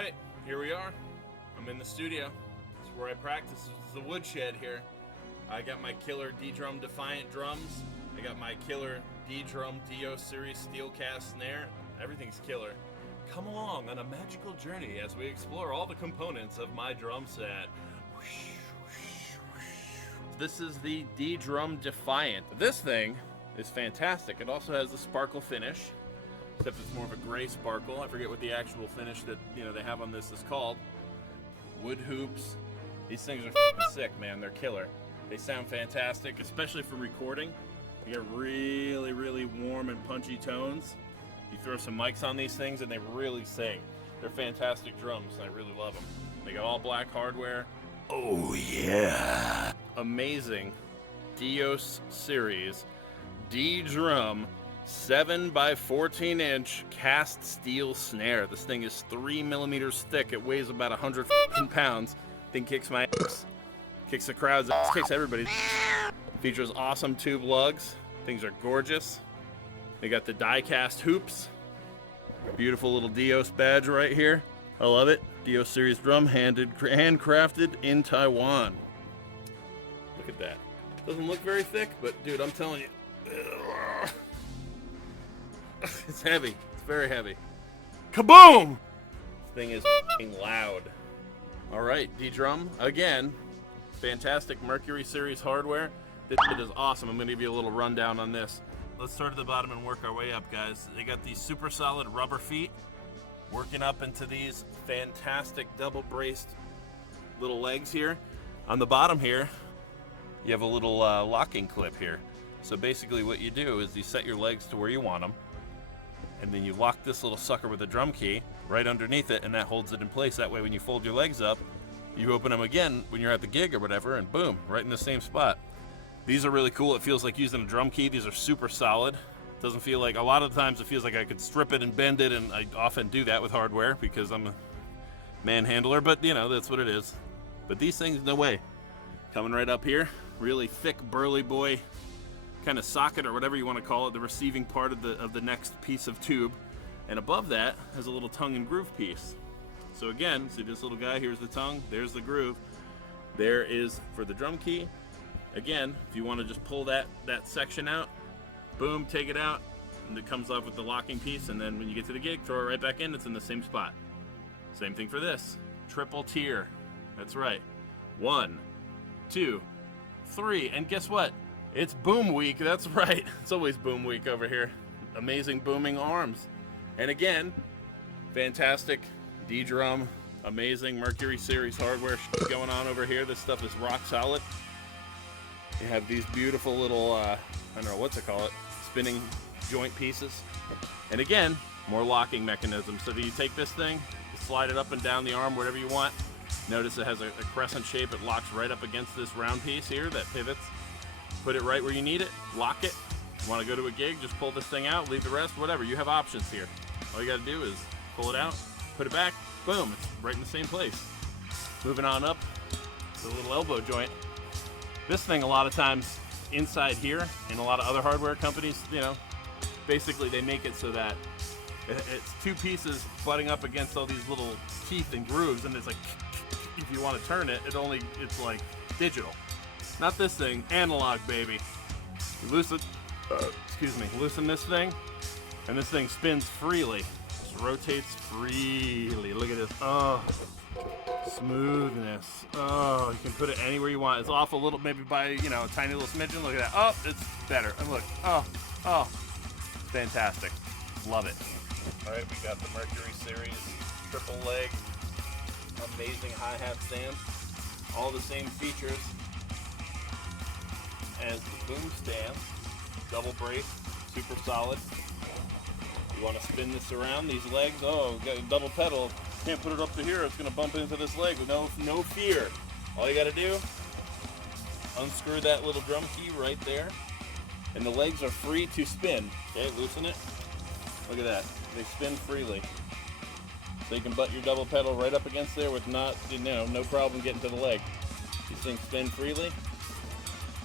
Alright, here we are. I'm in the studio. It's where I practice. This is the woodshed here. I got my killer D-Drum Defiant drums. I got my killer D-Drum Dios series steel cast snare. Everything's killer. Come along on a magical journey as we explore all the components of my drum set. This is the D-Drum Defiant. This thing is fantastic. It also has the sparkle finish, except it's more of a gray sparkle. I forget what the actual finish that they have on this is called. Wood hoops. These things are f***ing sick, man. They're killer. They sound fantastic, especially for recording. You get really, really warm and punchy tones. You throw some mics on these things and they really sing. They're fantastic drums. I really love them. They got all black hardware. Oh yeah! Amazing Dios series D-Drum 7x14 inch cast steel snare. This thing is 3 millimeters thick. It weighs about 100 pounds. Thing kicks my ass. Kicks the crowd's ass. Kicks everybody's ass. Features awesome tube lugs. Things are gorgeous. They got the die cast hoops. Beautiful little Dios badge right here. I love it. Dios series drum, handcrafted in Taiwan. Look at that. Doesn't look very thick, but dude, I'm telling you. It's heavy. It's very heavy. Kaboom! This thing is f***ing loud. Alright, D-Drum, again, fantastic Mercury series hardware. This shit is awesome. I'm going to give you a little rundown on this. Let's start at the bottom and work our way up, guys. They got these super solid rubber feet, working up into these fantastic double braced little legs here. On the bottom here, you have a little locking clip here. So basically what you do is you set your legs to where you want them, and then you lock this little sucker with a drum key right underneath it, and that holds it in place. That way when you fold your legs up, you open them again when you're at the gig or whatever, and boom, right in the same spot. These are really cool. It feels like using a drum key. These are super solid. Doesn't feel like, a lot of times it feels like I could strip it and bend it, and I often do that with hardware because I'm a manhandler, but that's what it is. But these things, no way. Coming right up here, really thick burly boy kind of socket or whatever you want to call it, the receiving part of the next piece of tube. And above that has a little tongue and groove piece. So again, see this little guy, here's the tongue, there's the groove. There is for the drum key. Again, if you want to just pull that section out, boom, take it out, and it comes off with the locking piece, and then when you get to the gig, throw it right back in, it's in the same spot. Same thing for this. Triple tier. That's right. 1, 2, 3, and guess what? It's boom week, that's right. It's always boom week over here. Amazing booming arms. And again, fantastic D-Drum, amazing Mercury series hardware going on over here. This stuff is rock solid. You have these beautiful little, I don't know what to call it, spinning joint pieces. And again, more locking mechanisms. So that you take this thing, you slide it up and down the arm, whatever you want. Notice it has a crescent shape. It locks right up against this round piece here that pivots. Put it right where you need it, lock it. You want to go to a gig, just pull this thing out, leave the rest, whatever. You have options here. All you got to do is pull it out, put it back, boom, it's right in the same place. Moving on up to the little elbow joint. This thing a lot of times inside here, in a lot of other hardware companies, basically they make it so that it's two pieces butting up against all these little teeth and grooves, and it's like, if you want to turn it, it's like digital. Not this thing, analog, baby. You loosen this thing, and this thing spins freely. Just rotates freely. Look at this. Oh, smoothness. Oh, you can put it anywhere you want. It's off a little, maybe by, a tiny little smidgen. Look at that. Oh, it's better. And look. Oh, fantastic. Love it. All right, we got the Mercury series triple leg, amazing hi-hat stand. All the same features as the boom stand, double brace, super solid. You want to spin this around, these legs, got a double pedal, can't put it up to here, it's going to bump into this leg. No fear. All you got to do, unscrew that little drum key right there, and the legs are free to spin. Okay, loosen it. Look at that, they spin freely. So you can butt your double pedal right up against there with no problem getting to the leg. These things spin freely.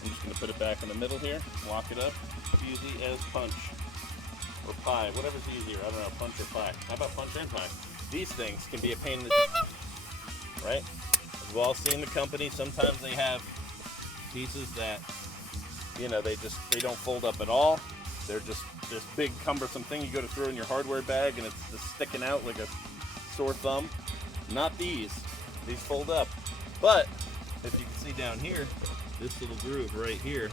I'm just going to put it back in the middle here, lock it up, easy as punch, or pie, whatever's easier, I don't know, punch or pie. How about punch and pie? these things can be a pain in the right? We've all seen the company. Sometimes they have pieces that, you know, they don't fold up at all. They're just this big cumbersome thing you go to throw in your hardware bag and it's just sticking out like a sore thumb. Not these. These fold up. But if you can see down here, this little groove right here,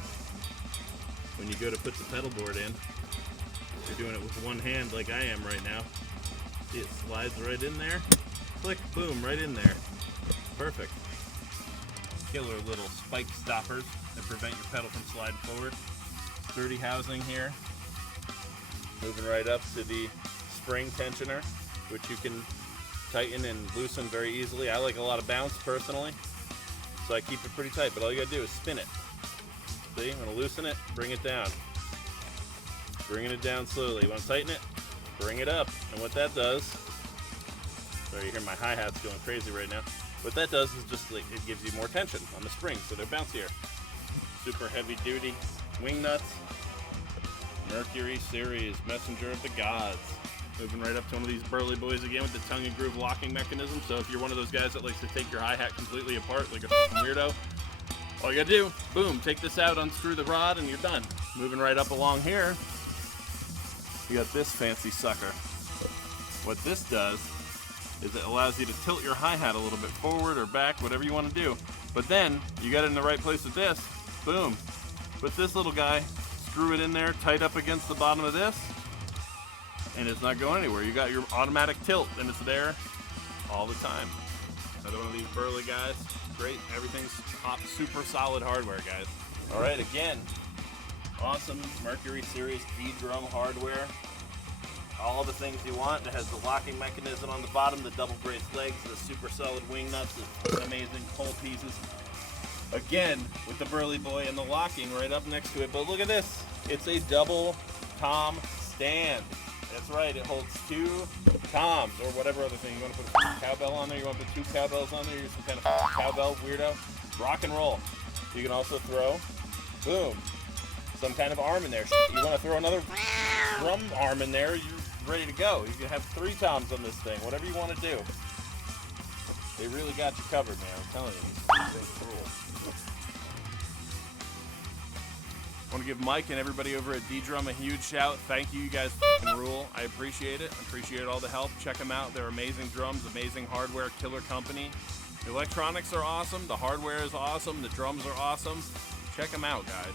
when you go to put the pedal board in, you're doing it with one hand like I am right now. See, it slides right in there. Click, boom, right in there. Perfect. Killer little spike stoppers that prevent your pedal from sliding forward. Sturdy housing here. Moving right up to the spring tensioner, which you can tighten and loosen very easily. I like a lot of bounce personally, so I keep it pretty tight, but all you gotta do is spin it. See, I'm gonna loosen it, bring it down. Bringing it down slowly. You wanna tighten it? Bring it up. And what that does, sorry, you hear my hi-hats going crazy right now. What that does is just like, it gives you more tension on the springs, so they're bouncier. Super heavy duty wing nuts. Mercury series, messenger of the gods. Moving right up to one of these burly boys again with the tongue and groove locking mechanism. So if you're one of those guys that likes to take your hi-hat completely apart like a weirdo, all you gotta do, boom, take this out, unscrew the rod, and you're done. Moving right up along here, you got this fancy sucker. What this does is it allows you to tilt your hi-hat a little bit forward or back, whatever you want to do. But then, you got it in the right place with this, boom. With this little guy, screw it in there, tight up against the bottom of this, and it's not going anywhere. You got your automatic tilt, and it's there all the time. Another one of these burly guys. Great, everything's top, super solid hardware, guys. All right, again, awesome Mercury series D-drum hardware. All the things you want. It has the locking mechanism on the bottom, the double braced legs, the super solid wing nuts, the amazing pole pieces. Again, with the burly boy and the locking right up next to it. But look at this. It's a double tom stand. That's right, it holds 2 toms or whatever other thing. You want to put a cowbell on there, you want to put 2 cowbells on there, you're some kind of cowbell weirdo. Rock and roll. You can also throw, boom, some kind of arm in there. You want to throw another drum arm in there, you're ready to go. You can have 3 toms on this thing, whatever you want to do. They really got you covered, man, I'm telling you. These things rule. I want to give Mike and everybody over at ddrum a huge shout. Thank you, you guys f***ing rule. I appreciate it. I appreciate all the help. Check them out. They're amazing drums, amazing hardware, killer company. The electronics are awesome. The hardware is awesome. The drums are awesome. Check them out, guys.